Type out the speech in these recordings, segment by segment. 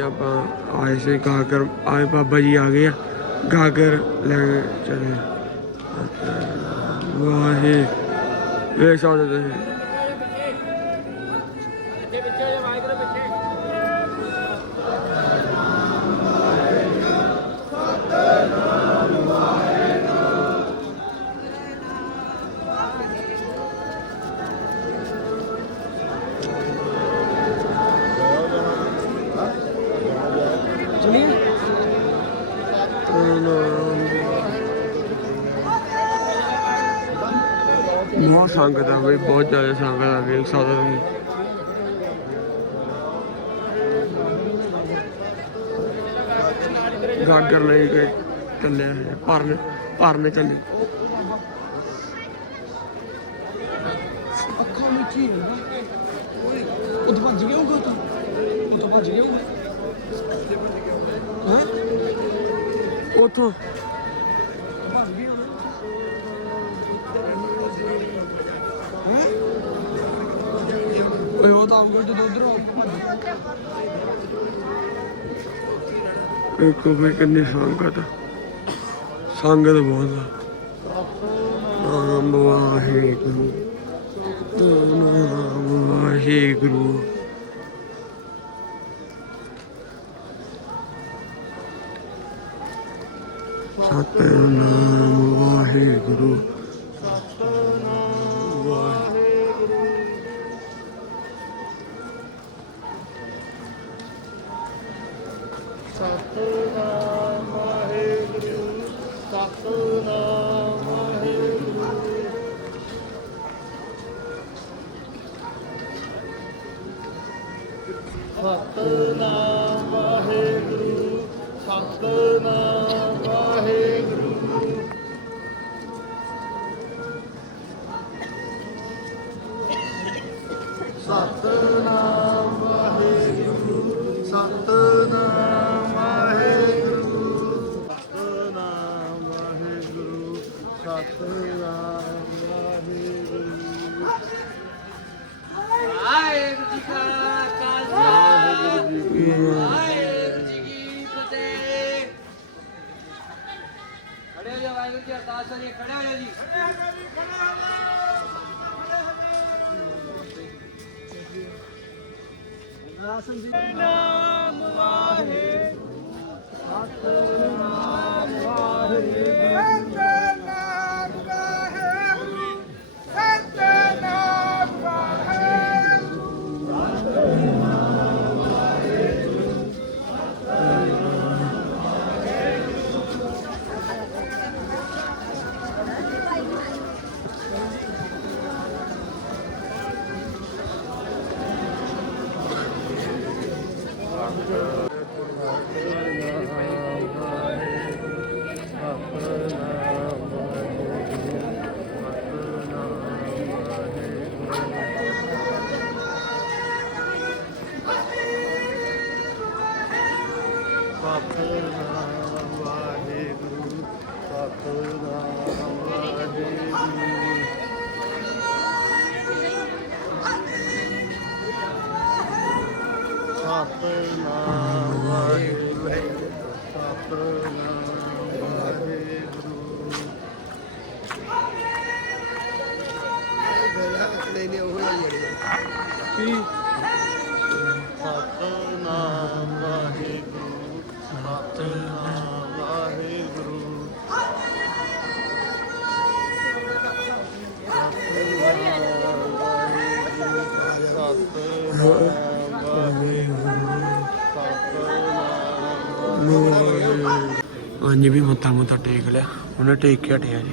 ਆਪਾਂ ਆਏ ਸੀ ਗਾਗਰ ਆਏ ਬਾਬਾ ਜੀ ਆ ਗਏ ਆ ਗਾਗਰ ਲੈ ਕੇ ਚਲੇ। ਵਾਹੀ ਵੇਖ ਸਕਦੇ ਤੁਸੀਂ। me? Um, बहुत संगत है भाई, बहुत ज़्यादा संगत है देख सकते तुम गागर ले गए चले भरने भरने चले ਉਹ ਤਾਂ ਭੱਜ ਗਿਆ ਉਹ ਤਾਂ ਭੱਜ ਗਿਆ ਉਥੋਂ। ਓਏ ਉਹ ਤਾਂ ਆਊਗਾ ਜਦੋਂ ਉਧਰ ਆਊ ਭੱਜ ਵੇਖੋ ਵੀ ਕਿੰਨੀ ਸੰਗਤ। ਸੰਗਤ ਬਹੁਤ ਆ। ਨਾਮ ਵਾਹਿਗੁਰੂ। ਨਾਮ ਵਾਹਿਗੁਰੂ। ਨਾਮ ਵਾਹਿਗੁਰੂ ਨਾਮ ਵਾਹਿਗੁਰੂ ਸਤਨਾਮ ਵਾਹਿਗੁਰੂ। ਆਪਣਾ ਵਾਹਿਗੁਰੂ ਆਪਣਾ ਵੀ ਮੱਥਾ ਮੁੱਥਾ ਟੇਕ ਲਿਆ। ਉਹਨੇ ਟੇਕ ਕੇ ਹਟਿਆ ਜੀ।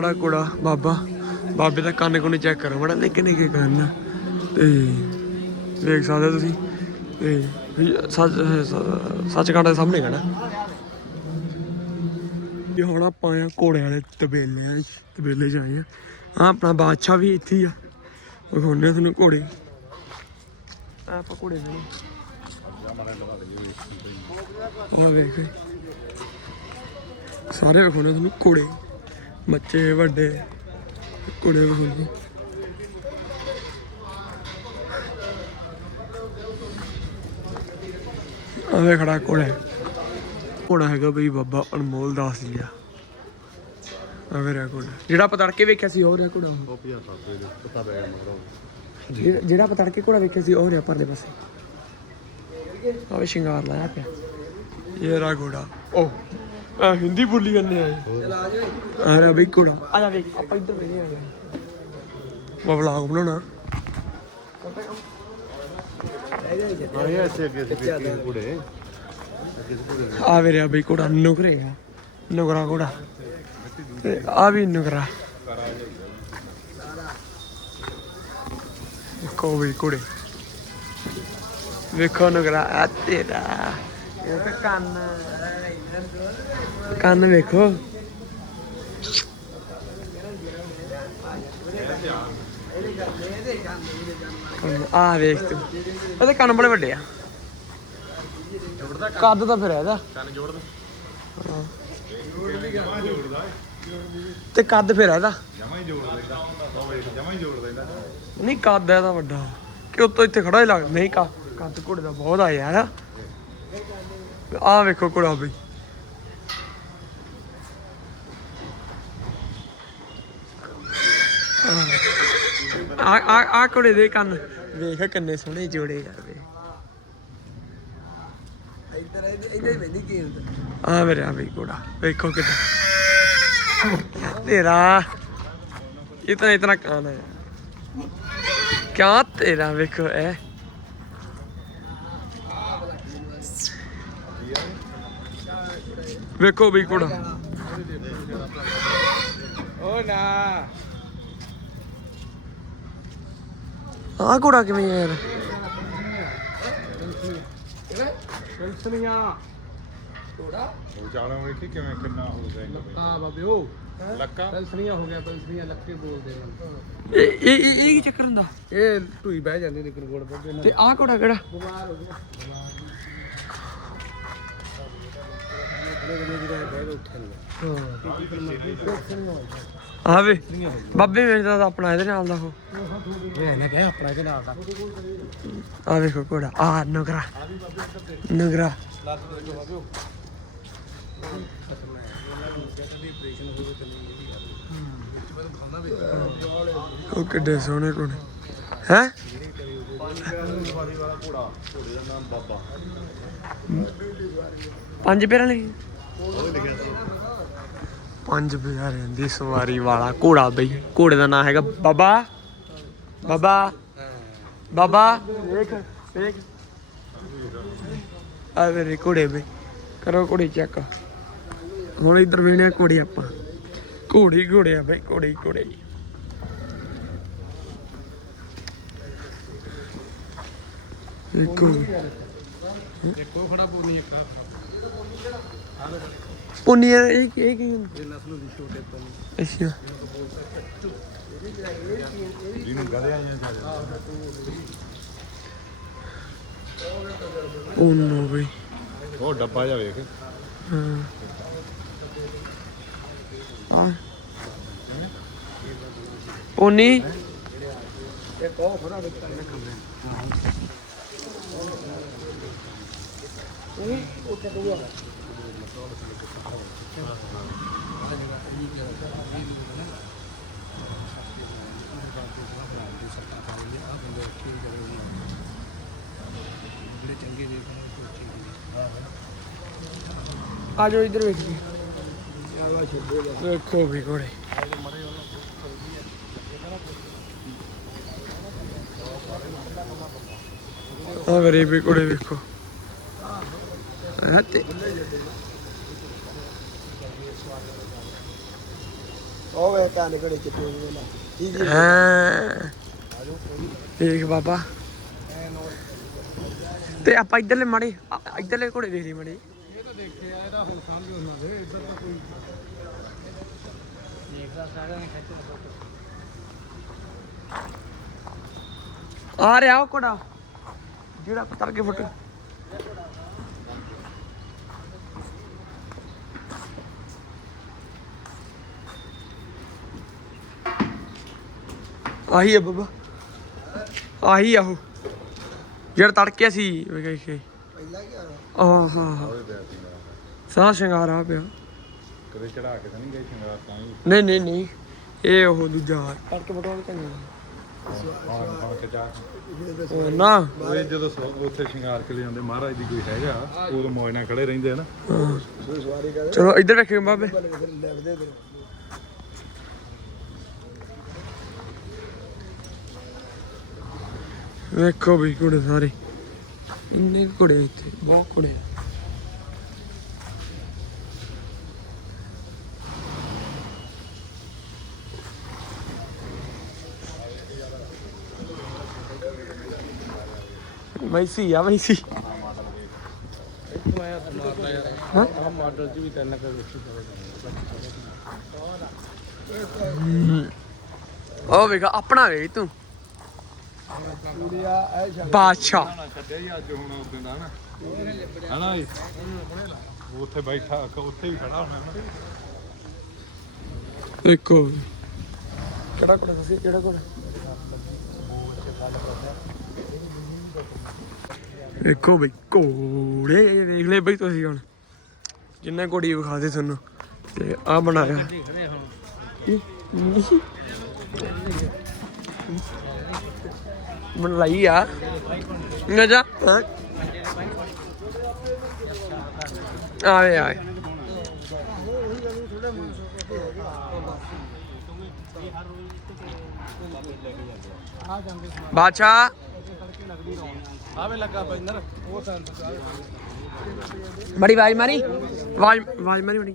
ਖੜਾ ਕੋੜਾ ਬਾਬਾ। ਬਾਬੇ ਦਾ ਕੰਨ ਕੁੰਨ ਚੈੱਕ ਕਰੋ ਬੜਾ ਨਿੱਕੇ ਨਿੱਕੇ ਕੰਨ। ਤੇ ਵੇਖ ਸਕਦੇ ਹੋ ਤੁਸੀਂ। ਤੇ ਸੱਚ ਸ- ਸੱਚਖੰਡ ਦੇ ਸਾਹਮਣੇ ਖੜਾ। ਇਹ ਹੁਣ ਆਪਾਂ ਆ ਘੋੜੇ ਵਾਲੇ ਤਬੇਲੇ 'ਚ ਤਬੇਲੇ 'ਚ ਆਏ ਆ। ਆ ਆਪਣਾ ਬਾਦਸ਼ਾਹ ਵੀ ਇੱਥੇ ਹੀ ਆ। ਵਿਖਾਉਂਦੇ ਆ ਤੁਹਾਨੂੰ ਘੋੜੇ। ਆਹ ਆਪਾਂ ਘੋੜੇ ਨੇ ਉਹ ਵੇਖ। ਸਾਰੇ ਵਿਖਾਉਂਦੇ ਤੁਹਾਨੂੰ ਘੋੜੇ। ਬੱਚੇ ਵੱਡੇ ਘੋੜੇ ਵਿਖਾਉਂਦੇ ਆਵੇ ਖੜਾ ਘੋੜਾ ਘੋੜਾ ਹੈਗਾ ਬਈ ਬਾਬਾ ਅਨਮੋਲ ਦਾਸ ਜੀ ਦਾ। ਆਵੇ ਰਿਹਾ ਘੋੜਾ। ਜਿਹੜਾ ਆਪਾਂ ਤੜਕੇ ਵੇਖਿਆ ਸੀ ਉਹ ਰਿਹਾ ਘੋੜਾ ਉਹ। ਪਤਾ ਪੈ ਗਿਆ ਮਗਰੋਂ। ਜਿਹੜਾ ਆਪਾਂ ਤੜਕੇ ਘੋੜਾ ਵੇਖਿਆ ਸੀ ਉਹ ਰਿਹਾ ਪਰਲੇ ਪਾਸੇ। ਆਵੇ ਸ਼ਿੰਗਾਰ ਲਾਇਆ ਪਿਆ। ਇਹ ਰਾ ਘੋੜਾ। ਉਹ ਆ ਹਿੰਦੀ ਬੋਲੀ ਜਾਂਦੇ ਆ। ਆ ਰਿਹਾ ਬਈ ਘੋੜਾ ਆ ਜਾ ਵੇਖ ਆਪਾਂ ਇੱਧਰ ਬੈਠੇ ਆ ਮੈਂ ਵਲੌਗ ਬਣਾਉਣਾ। ਆਇਆ ਇੱਥੇ ਅੱਗੇ ਸੀ ਕੁੜੇ ਕੁੜੇ ਆ ਵੇ ਰਿਹਾ ਬਈ ਘੋੜਾ ਨੁਕਰੇਗਾ ਨੁਕਰਾ ਘੋੜਾ। ਤੇ ਆ ਵੀ ਨੁਕਰਾ। ਕੋ ਵੀ ਘੋੜੇ। ਵੇਖੋ ਨੁਕਰਾ ਆ ਤੇਰਾ। ਇਹ ਤਾਂ ਕੰਨ। ਕੰਨ ਵੇਖੋ। ਆ ਵੇਖ ਤੂੰ। ਇਹਦੇ ਕੰਨ ਬੜੇ ਵੱਡੇ ਆ। ਕੱਦ ਤਾਂ ਫਿਰ ਇਹਦਾ। ਕੰਨ ਜੋੜ ਦੇ ਤੇ ਕੱਦ ਫਿਰ ਇਹਦਾ। ਜਮਾ ਹੀ ਜੋੜ ਦੇਗਾ ਜਮਾ ਹੀ ਜੋੜ ਦੇਗਾ ਨਹੀਂ, ਕੱਦ ਇਹਦਾ ਵੱਡਾ। ਕਿ ਉੱਤੋਂ ਇੱਥੇ ਖੜਾ ਹੀ ਲੱਗ ਨਹੀਂ, ਕੱਦ ਘੋੜੇ ਦਾ ਬਹੁਤ ਆ ਯਾਰ। ਆ ਵੇਖੋ ਘੋੜਾ ਬਈ। ਆ ਆ ਆ ਘੋੜੇ ਦੇ ਕੰਨ। ਵੇਖ ਕਿੰਨੇ ਸੋਹਣੇ ਜੋੜੇ ਯਾਰ ਵੇ। ਇੱਧਰ ਇੱਧਰ ਹੀ ਬੈਠੀ ਆ ਮੇਰੇ, ਆ ਬਈ ਘੋੜਾ। ਵੇਖੋ ਕਿੱਦਾਂ। ਤੇਰਾ। ਇਤਨਾ ਇਤਨਾ ਕਾਨ ਹੈ ਕਿਆ ਤੇਰਾ ਵੇਖੋ, ਐ। ਵੇਖੋ ਬਈ ਘੋੜਾ। ਓ ਨਾ। ਆ ਘੋੜਾ ਕਿਵੇਂ ਆ ਯਾਰ? ਪੈਨਸਲੀਆਂ ਥੋੜਾ ਉਹ ਚਾਲਾਂ ਵੇਖੀ ਕਿਵੇਂ ਕਿੰਨਾ ਹੋ ਜਾਏਗਾ ਹਾਂ ਬਾਬੇ ਉਹ ਲੱਕਾ? ਪੈਨਸਲੀਆਂ ਹੋ ਗਿਆ ਪੈਨਸਲੀਆਂ ਲੱਕੇ ਬੋਲਦੇ ਨੇ। ਇਹ ਇਹ ਇਹ ਕੀ ਚੱਕਰ ਹੁੰਦਾ? ਇਹ ਢੂਈ ਬਹਿ ਜਾਂਦੀ ਲੇਕਿਨ ਗੋੜ ਬੱਬੇ ਨਾਲ ਤੇ ਆ ਘੋੜਾ ਕਿਹੜਾ? ਬਿਮਾਰ ਹੋ ਗਿਆ। ਬਿਮਾਰ ਜਿਹੜੇ ਆ ਵੇ ਬਾਬੇ ਮੇਰੇ ਦਾ ਆਪਣਾ ਇਹਦੇ ਨਾਲ ਦਾ ਉਹ। ਇਹ ਨਾ ਕਹਿ ਆਪਣਾ ਇਹਦੇ ਨਾਲ ਦਾ। ਆ ਵੇਖੋ ਘੋੜਾ ਆ ਨਗਰਾ ਨਗਰਾ। ਉਹ ਕਿੱਡੇ ਸੋਹਣੇ ਘੋੜੇ। ਹੈ? ਪੰਜ ਪੈਰਾਂ ਲਈ। ਪੰਜ ਪਿਆਰਿਆਂ ਦੀ ਸਵਾਰੀ ਵਾਲਾ ਘੋੜਾ ਬਈ। ਘੋੜੇ ਦਾ ਨਾਮ ਹੈਗਾ ਬਾਬਾ। ਬਾਬਾ। ਬਾਬਾ। ਵੇਖ ਵੇਖ ਆ ਮੇਰੇ ਘੋੜੇ ਬਈ। ਕਰੋ ਘੋੜੇ ਚੈੱਕ। ਹੁਣ ਇੱਧਰ ਵੇਣੇ ਘੋੜੇ ਆਪਾਂ। ਘੋੜੀ, ਘੋੜੇ ਆ ਬਈ, ਘੋੜੀ, ਘੋੜੇ। ਦੇਖੋ। ਦੇਖੋ ਖੜਾ ਪੂਰਨੀ ਇੱਕ ਪੁੰਨੀਆਂ ਇਹ ਕੀ ਇਹ ਕੀ? ਹੁੰਦਾ? ਅੱਛਾ। ਜਿਹਨੂੰ ਗਧਿਆਂ ਜਾਂ ਜਾ ਉਹ ਨੋ ਬਈ। ਉਹ ਡੱਬਾ ਜਾ ਵੇਖ। ਹਾਂ। ਆ। ਇੱਕ ਉਹ ਖੜਾ ਆ ਜਾਓ ਇੱਧਰ ਵੇਖੀਏ ਵੇਖੋ ਵੀ ਘੋੜੇ। ਆ ਮੇਰੇ ਵੀ ਘੋੜੇ ਵੇਖੋ। ਆ ਤੇ ਉਹ ਵੇ ਕੰਨ ਘੜੇ ਚਿੱਟੇ ਹੋ ਗਏ ਨਾ। ਠੀਕ ਹਾਂ ਦੇਖ ਬਾਬਾ। ਤੇ ਆਪਾਂ ਇੱਧਰਲੇ ਮਾੜੇ ਆ- ਇੱਧਰਲੇ ਘੋੜੇ ਦੇਖ ਲਈ ਮਾੜੇ। ਇਹ ਤਾਂ ਦੇਖਿਆ ਇਹਦਾ ਹੁਣ ਸਮਝ ਉਹਨਾਂ ਦੇ ਇੱਧਰ ਤਾਂ ਕੋਈ ਦੇਖਦਾ ਸਾਰਿਆਂ ਨੇ ਖੱਚ ਆ ਰਿਹਾ ਉਹ ਘੋੜਾ। ਜਿਹੜਾ ਤਰ ਕੇ ਫੁੱਟ। ਆਹੀ ਹੈ ਬੱਬਾ। ਆਹੀ ਆ ਉਹ। ਜਿਹੜਾ ਤੜਕੇ ਸੀ ਵੇਖ ਪਹਿਲਾਂ ਕੀ ਆ ਆਹ ਹਾਂ ਹਾਂ। ਸਾਰਾ ਸ਼ਿੰਗਾਰ ਆ ਪਿਆ। ਕਦੇ ਚੜਾ ਕੇ ਤਾਂ ਨਹੀਂ ਗਏ ਸ਼ਿੰਗਾਰ ਤਾਂ ਹੀ ਨਹੀਂ ਨਹੀਂ ਨਹੀਂ। ਇਹ ਉਹ ਦੂਜਾ ਤੜਕੇ ਬਟੋਲ ਹਾਂ ਕੇ ਜਾ ਉਹ ਨਾ। ਉਹ ਜਦੋਂ ਸੋ- ਉੱਥੇ ਸ਼ਿੰਗਾਰ ਕੇ ਲਿਆਉਂਦੇ ਮਹਾਰਾਜ ਦੀ ਕੋਈ ਹੈਗਾ ਉਦੋਂ ਮੌਜ ਨਾਲ ਖੜੇ ਰਹਿੰਦੇ ਆ ਨਾ। ਚਲੋ ਇੱਧਰ ਵੇਖਿਓ ਬਾਬੇ। ਵੇਖੋ ਵੀ ਘੋੜੇ ਸਾਰੇ। ਇੰਨੇ ਕੁ ਘੋੜੇ ਇੱਥੇ, ਬਹੁਤ ਘੋੜੇ ਮੈਸੀ ਆ, ਮੈਸੀ। ਹਾਂ? ਮਾਡਲ ਚ ਵੀ ਤਿੰਨ ਕਰ ਉਹ ਵੇਖ, ਆਪਣਾ ਵੇ ਤੂੰ। ਬਾਦਸ਼ਾਹ। ਛੱਡਿਆ ਹੀ ਅੱਜ ਹੁਣ ਉਦੋਂ ਦਾ ਨਾ ਹਨਾ ਜੀ ਉੱਥੇ ਬੈਠਾ ਉੱਥੇ ਵੀ ਖੜਾ ਹੋਣਾ ਨਾ ਦੇਖੋ ਕਿਹੜਾ ਕੋੜਾ ਦੱਸੀ ਕਿਹੜਾ ਕੋੜਾ ਦੇਖੋ ਬਈ ਘੋੜੇ ਦੇਖ ਲੈ ਬਈ ਤੁਸੀਂ ਹੁਣ। ਜਿੰਨਾ ਘੋੜੀ ਵਿਖਾ ਦੇ ਤੁਹਾਨੂੰ। ਤੇ ਆ ਬਣਾਇਆ। ਬਣਾਈ ਆ। ਨਾ ਜਾ। ਹਾਂ। ਆਏ ਆਏ। ਬਾਦਸ਼ਾਹ। ਆਵੇ ਲੱਗਾ ਪੈਂਦਰ ਉਹ ਤਾਂ ਬੜੀ ਆਵਾਜ਼ ਮਾਰੀ। ਆਵਾਜ਼ ਆਵਾਜ਼ ਮਾਰੀ ਬੜੀ।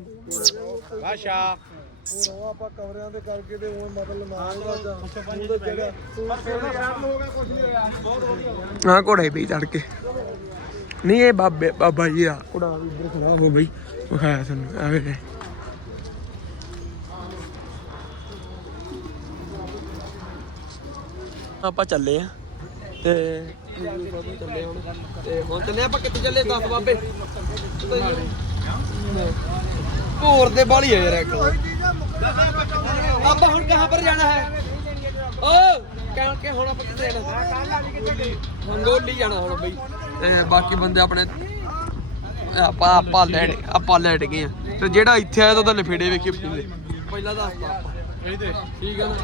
ਭਾਸ਼ਾ ਆਪਾਂ ਕਮਰਿਆਂ ਦੇ ਕਰਕੇ ਤੇ ਉਹ ਮਤਲਬ ਮਾਰਦਾ ਉਹਦਾ ਜਿਹੜਾ ਪਰ ਫਿਰ ਨਾ ਹੋ ਗਿਆ ਕੁਝ ਨਹੀਂ ਹੋਇਆ। ਬਹੁਤ ਵਧੀਆ ਹਾਂ ਘੋੜੇ ਪਈ ਚੜ ਕੇ। ਨਹੀਂ ਇਹ ਬਾਬੇ ਬਾਬਾ ਜੀ ਆ ਘੋੜਾ ਵੀ ਇੱਧਰ ਖੜਾ ਹੋ ਬਈ। ਵਿਖਾਇਆ ਤੁਹਾਨੂੰ ਆ ਵੇ ਆਪਾਂ ਚੱਲੇ ਆ। ਤੇ ਚੱਲੇ ਹੁਣ ਤੇ ਹੁਣ ਚੱਲੇ ਆਪਾਂ ਕਿੱਥੇ ਚੱਲੇ ਦੱਸ ਬਾਬੇ। ਭੋਰ ਦੇ ਬਾਲੀ ਆ ਯਾਰ ਇੱਕ। ਆਪਾਂ ਹੁਣ ਕਹਾਂ ਪਰ ਜਾਣਾ ਹੈ? ਓ ਕਹਿਣ ਕੇ ਹੁਣ ਆਪਾਂ ਕਿੱਥੇ ਜਾਣਾ? ਮੰਗੋਲੀ ਜਾਣਾ ਹੁਣ ਬਈ। ਤੇ ਬਾਕੀ ਬੰਦੇ ਆਪਣੇ ਆਪਾਂ ਆਪਾਂ ਲੈੜ ਆਪਾਂ ਲੈਟ ਗਏ ਆ। ਤੇ ਜਿਹੜਾ ਇੱਥੇ ਆਇਆ ਤਾਂ ਉਹਦਾ ਲਫੇੜੇ ਵੇਖੀ ਪਹਿਲਾਂ ਦੱਸਦਾ ਆਪਾਂ। ਇਹਦੇ ਠੀਕ ਆ ਨਾ।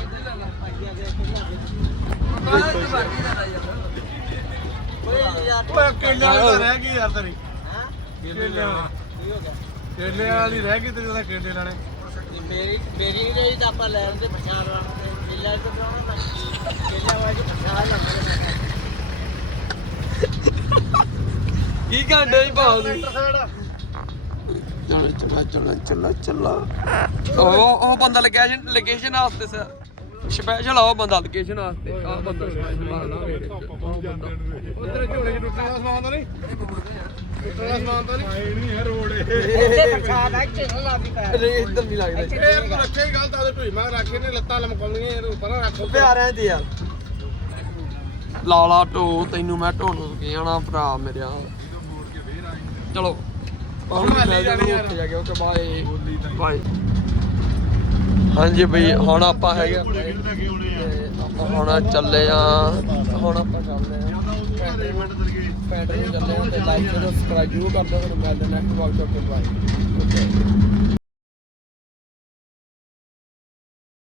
ਓਏ ਵਾਲੀ ਰਹਿ ਗਈ ਯਾਰ ਤੇਰੀ। ਵਾਲੀ। ਰਹਿ ਗਈ ਤੇਰੀ ਉਹਦਾ ਕੇਲੇ ਲੈਣੇ ਮੇਰੀ ਮੇਰੀ ਨਹੀਂ ਰਹੀ ਤਾਂ ਆਪਾਂ ਲੈਣ ਦੇ ਪਛਾਣ ਵਾਂਗੇ ਕਿੱਲਾ ਤੋਂ ਬਣਾਉਣਾ ਮੈਂ ਕਿੱਲਾ ਵਾਂਗੇ ਪਛਾਣ ਲੈਂਦੇ ਕੀ ਕਹਿੰਦੇ ਜੀ ਭਾਉ ਜੀ ਚਲੋ ਚਲੋ ਚਲੋ ਚਲੋ ਚਲੋ। ਉਹ ਉਹ ਬੰਦਾ ਲੱਗਿਆ ਸੀ ਲੋਕੇਸ਼ਨ ਵਾਸਤੇ ਸਰ। ਸਪੈਸ਼ਲ ਆ ਉਹ ਬੰਦਾ ਲੋਕੇਸ਼ਨ ਵਾਸਤੇ। ਆ ਬੰਦਾ ਸਪੈਸ਼ਲ ਆ। ਉਧਰ ਝੋਲੇ ਚ ਟੁੱਟਣ ਦਾ ਸਮਾਨ ਨਹੀਂ। ਟੁੱਟਣ ਦਾ ਸਮਾਨ ਤਾਂ ਨਹੀਂ। ਇਹ ਨਹੀਂ ਹੈ ਰੋਡ ਇਹ ਇੱਥੇ ਪਛਾਣ ਆ ਕਿ ਲਾ ਵੀ ਪੈ ਅਰੇ ਇੱਧਰ ਨਹੀਂ ਲੱਗਦਾ। ਇਹ ਤੂੰ ਰੱਖੇ ਹੀ ਗੱਲ ਤਾਂ ਉਹਦੇ ਢੂਈ ਮੈਂ ਰੱਖੇ ਨੇ ਲੱਤਾਂ ਲਮਕਾਉਣੀਆਂ ਇਹਨੂੰ ਪਰਾਂ ਰੱਖੋ ਪਿਆਰਿਆਂ ਦੀ ਯਾਰ ਲਾਲਾ ਢੋ ਤੈਨੂੰ ਮੈਂ ਢੋਲ ਕੇ ਆਣਾ ਭਰਾ ਮੇਰਿਆ ਚਲੋ। ਹੁਣ ਮਿਲ ਜਾਣੀ ਯਾਰ। ਉੱਥੇ ਜਾ ਕੇ ਓਕੇ ਬਾਏ। ਬਾਏ। ਹਾਂਜੀ ਬਈ ਹੁਣ ਆਪਾਂ ਹੈਗੇ। ਹੁਣ ਚੱਲੇ ਆ। ਹੁਣ ਆਪਾਂ ਚੱਲਦੇ ਆ। ਪੈਟਰ ਨੂੰ ਚੱਲੇ ਆ ਤੇ ਲਾਈਕ ਕਰੋ ਸਬਸਕ੍ਰਾਈਬ ਜਰੂਰ ਕਰ ਦਿਓ ਤੁਹਾਨੂੰ ਮਿਲਦੇ ਨੈਕਸਟ ਵਲੌਗ ਤੋਂ ਬਾਏ